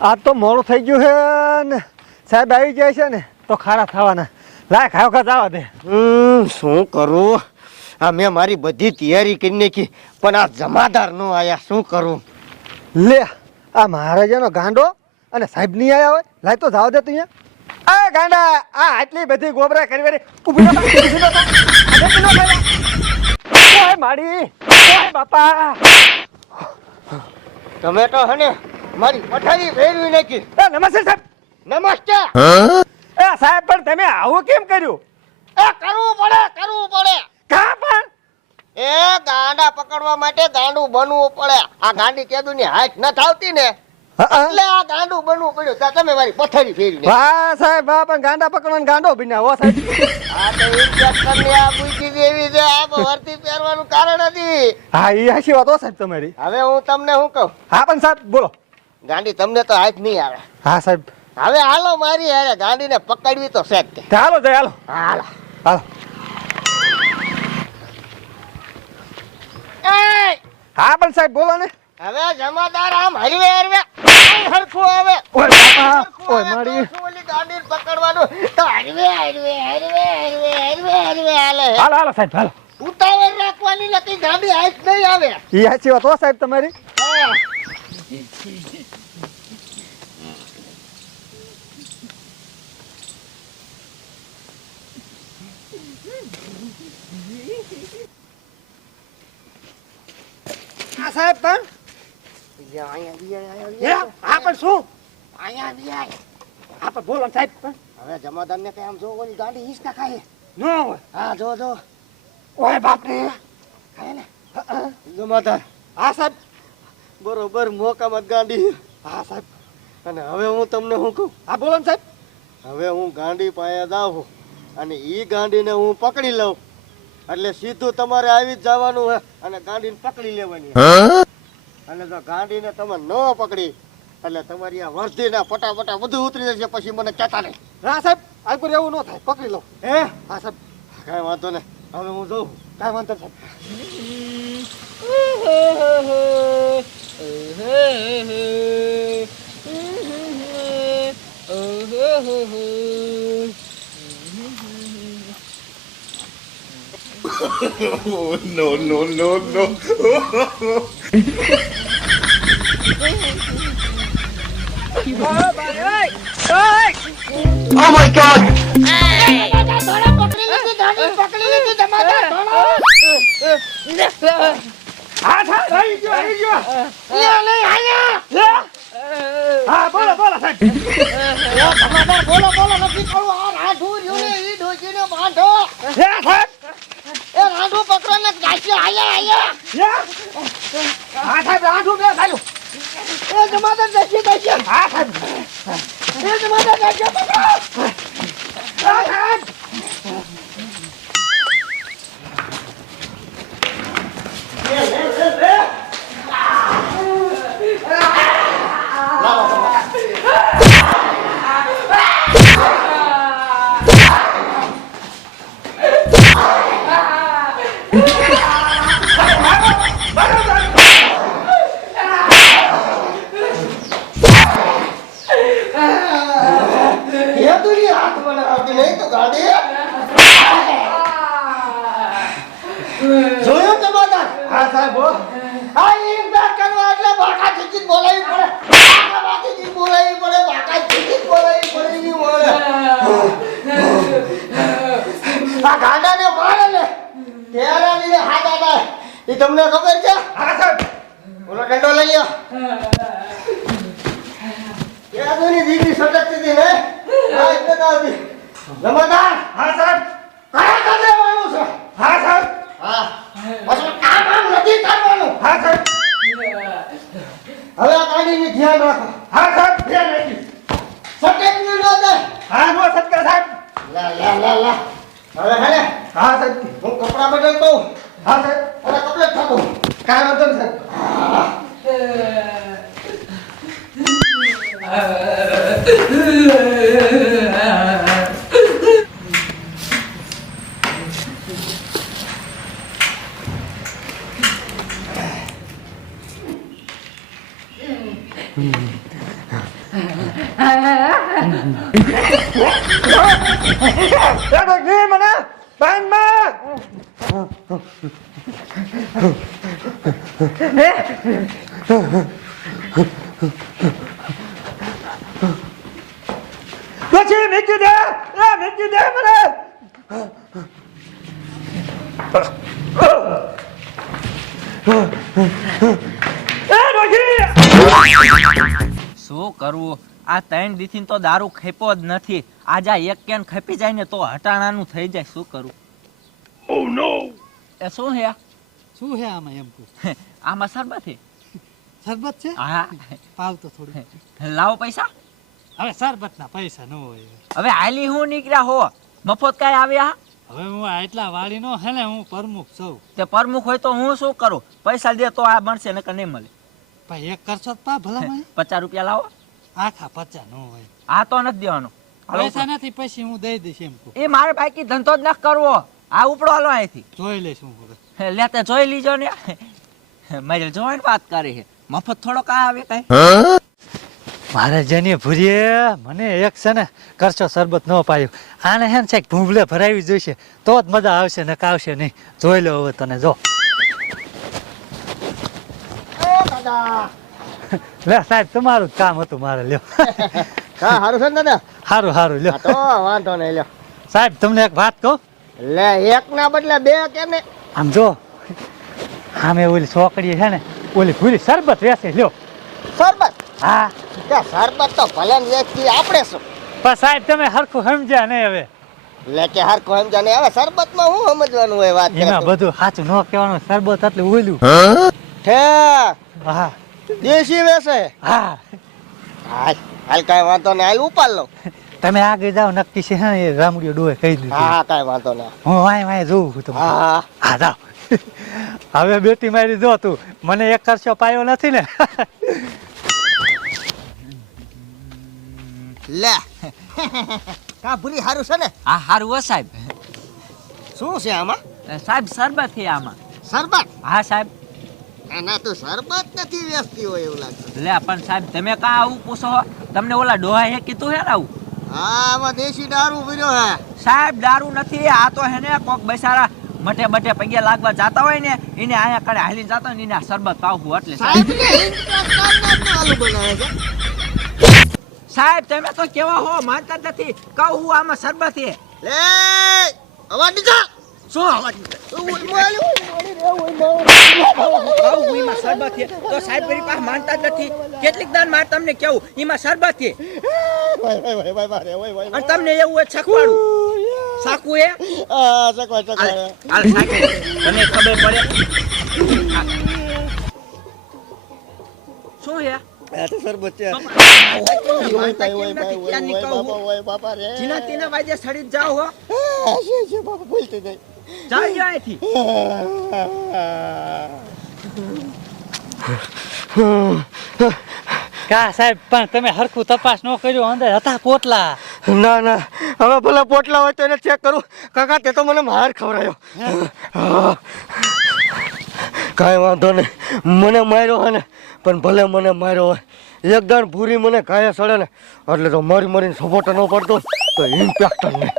આ તો મોડું થઈ ગયું છે ને સાહેબ આવી જાય છે ને તો ખારા થવાના. લાય ખાવ ખા જવા દે. શું કરું? આ મેં મારી બધી તૈયારી કરી નાખી પણ આ જમાદાર નો આયા. શું કરું? લે આ મહારાજાનો ગાંડો અને સાહેબ નહીં આયા હોય. લાય તો જાવ દે તું અહીંયા. આ ગાંડા આ આટલી બધી ગોબરા કરી ઊભી માડી બાપા. તમે તો હે ને મારી પથારી ફેરવી નાખી. નમસ્તે સાહેબ. નમસ્તે. સાહેબ પણ તમે આવું કેમ કર્યું? કરવું પડે. કા પણ એ ગાંડા પકડવા માટે ગાંડું બનવું પડે. આ ગાંડી કેદુની હાથ ન થાવતી ને એટલે આ ગાંડું બનવું પડ્યું. તો તમે મારી પથારી ફેરવી નાખી. વાહ સાહેબ વાહ, પણ ગાંડા પકડવાનો ગાંડો બન્યા હો સાહેબ. આ તો ઇન્જેક્શનની આ બુજી જેવી છે. આ વર્તી પહેરવાનું કારણ હતી. હા એ હાચી વાત હો સાહેબ તમારી. હવે હું તમને શું કહું? હા પણ સાહેબ બોલો. ગાંડી તમને તો હાથ નહીં આવે. હા સાહેબ. હવે હાલો મારી હારે ગાંડીને પકડવી તો છે જ. હાલો જય હાલો. હાલો હાલો. હા પણ સાહેબ બોલો ને. હવે જમાદાર આમ હરવે હરખું આવે. ઓય બાપા ઓય મારી. ઓલી ગાંડી પકડવાનું તો હરવે હાલે. હાલો હાલો સાહેબ હાલો. ઉતાવળ રાખવાની નથી. ગાંડી હાથ નહીં આવે. એ હાચી વાત હો સાહેબ તમારી. હા સાહેબ પણ હા પણ શું અહીંયા હા પણ બોલો સાહેબ પણ. હવે જમાદાર ને કઈ આમ જો ઓલી ગાંડી હિંચકા ખાય. ન હોય. હા જો ઓય બાપ રે. ખાય ને. જમાદાર હા સાહેબ. બરોબર મોકામાં ગાંડી. હા સાહેબ. અને હવે હું તમને શું કહું? હા બોલો ને સાહેબ. હવે હું ગાંડી પાસે જાઉં અને ઈ ગાંડીને હું પકડી લઉં એટલે સીધું તમારે આવી જ જવાનું હે અને ગાંડીને પકડી લેવાની. અને જો ગાંડીને તમે ન પકડી એટલે તમારી આ વર્ધીના ફટાફટા બધું ઉતરી જશે. પછી મને કહેતા નહીં. હા સાહેબ આગળ એવું ન થાય. પકડી લો. હે હા સાહેબ. કાંઈ વાંધો નહીં. હવે હું જઉં. કાંઈ વાંધો સાહેબ. No. Oh my God! હા બોલો સાહેબ. બોલો નથી કહું. આ રાઠું રહ્યું ને ઈ ડોશીને બાંધો. સાહેબ. એ રાઠું પકડોને ગાયશે. આયા હા સાહેબ રાઠું બે સાહેબ. એ જમાદાર ગાયશે. હા સાહેબ. એ જમાદાર ગાયશે પકડો. હા સાહેબ. જોયું જમાદાર? હા સાહેબ હો. આ ઇન્સાન કરવા એટલે બાકા ચીચી બોલાવી પડે. બાકા ચીચી બોલાવી પડે ની મળે. આ ગાંડાને મારે ને તેરા લીધે હાથ આડા. એ તમને ખબર છે? હા સાહેબ. ઓલો ડંડો લઈ લ્યો. એ આદુની દીકરી સટકતી હતી ને. હા એટલે તો હતી. જમાદાર. હા સાહેબ. કયા કાંદે વાળું છે? હા સાહેબ. હા. પછી કામ નથી કરવાનું. હા સાહેબ. હવે આ ગાડીની ધ્યાન રાખો. હા સાહેબ. ધ્યાન રાખી. સટકવી ન દે. હા નો સત્કાર સાહેબ. લા. હવે હેને હા સાહેબ. હું કપડા બદલતો. હા સાહેબ. અને કપડે થતો. કાંઈ વાંધો નહીં સાહેબ. એ ડોશી મને બાંધમાં ડોશી મૂકી દે મૂકી દે મને શું કરવું આ 3 દીથી તો દારૂ ખેપો જ નથી આજે આ એક કેન ખેપી જાય ને તો હટાણાનું થઈ જાય શું કરું ઓ નો એ શું હે શું હે આમાં એમ કહું આમાં શરબત છે શરબત છે હા પાવ તો થોડું લાવો પૈસા હવે શરબતના પૈસા ન હોય હવે હાલી હું નીકળ્યા હો મફત કઈ આવ્યા હવે હું આટલા વાડીનો હે ને હું પ્રમુખ છું તે પ્રમુખ હોય તો હું શું કરું પૈસા દે તો આ મળશે નકર નહીં મળે ભાઈ એક કરશો તો પા ભલામાં 50 રૂપિયા લાવો આખા 50 ન હોય આ તો નથી દેવાનો પૈસા નથી પછી હું દઈ દઈશ એમ કહું એ મારે બાકી ધંધો જ ન કરવો આ ઉપડો હાલો અહીંથી જોઈ લઈશ હું હવે લેતે જોઈ લીજો ને મારે જોઈને વાત કરી છે મફત થોડો કા આવે કઈ મારે જેની ભૂરીએ મને એક છે ને કરશો શરબત ન પાયું આને હે ને સાહેબ ભૂંભલે ભરાવી જોઈશે તો જ મજા આવશે ને કાવશે નહીં જોઈ લો હવે તને જો લે સાહેબ તમારું જ કામ હતું મારે લ્યો હા સારું છે ને દાદા સારું સારું લ્યો તો વાંધો નહીં લ્યો સાહેબ તમને એક વાત કહું લે એક ના બદલે બે કે ને આમ જો આમે ઓલી છોકરી છે ને ઓલી ભૂરી શરબત વેચે લ્યો શરબત હા કે શરબત તો ભલે ને વેચતી આપણે શું પણ સાહેબ તમે હરખું સમજ્યા નહીં હવે લે કે હરખો એમ જાને હવે શરબતમાં હું સમજવાનું હોય વાત એમાં બધું સાચું ન કહેવાનું શરબત એટલે ઓલું છે હા દેશી વેસે હા હાલ હાલ કાંઈ વાંધો નહીં હાલ ઉપાડ લો તમે આગળ જાઓ નક્કી છે ને એ રામડીયો ડોએ કહી દીધું હા કાંઈ વાંધો નહીં હું વાય જોઉં છું તમને હા હા જાઓ હવે બેટી મારી જો તું મને એક કરશો પાયો નથી ને લે કા ભૂરી હારું છે ને હા હારું હો સાહેબ શું છે આમાં સાહેબ શરબત છે આમાં શરબત હા સાહેબ ના તું શરબત નથી વેચતી હોય એવું લાગે લે પણ સાહેબ તમે કા આવું પૂછો છો? તમને ઓલા ડોહા હે કીધું હે ને આવું હા આમાં દેશી દારૂ પીર્યો હે સાહેબ દારૂ નથી આ તો હે ને કોક બેસારા મટે બટે પગે લાગવા જાતા હોય ને એને આયા કડે હાલી જાતા હોય ને એને આ શરબત પાવું એટલે સાહેબ ને આલુ બનાવે છે સાહેબ તમે તો કેવા હો માનતા જ નથી કહું હું આમાં શરબત છે લે અવાજ નીચા શું અવાજ કહું હું એમાં શરબત છે તો સાહેબ મારી પાસે માનતા જ નથી કેટલીક દાન માર તમને કેવું એમાં શરબત છે અને તમને એવું હોય છકવાડું સાકું એ આ સકવા સકવા હાલ સાકું તને ખબર પડે શું છે આ તો શરબત છે બાપા રે જીના તેના વાજે સડી જ જાઓ હો છે બાપા બોલતી નહીં જાઓ અહીંથી કા સાહેબ પણ તમે હરખું તપાસ ન કર્યો અંદર હતા પોટલા ના ના હવે ભલે પોટલા હોય તો એને ચેક કરું કાકા તે તો મને માર ખવડાયો કાંઈ વાંધો નહીં મને માર્યો હે ને પણ ભલે મને માર્યો હોય એક દાણ ભૂરી મને ઘાયા સડે ને એટલે તો મારી મારીને સપોર્ટ ન પડતો તો ઇમ્પેક્ટ નહીં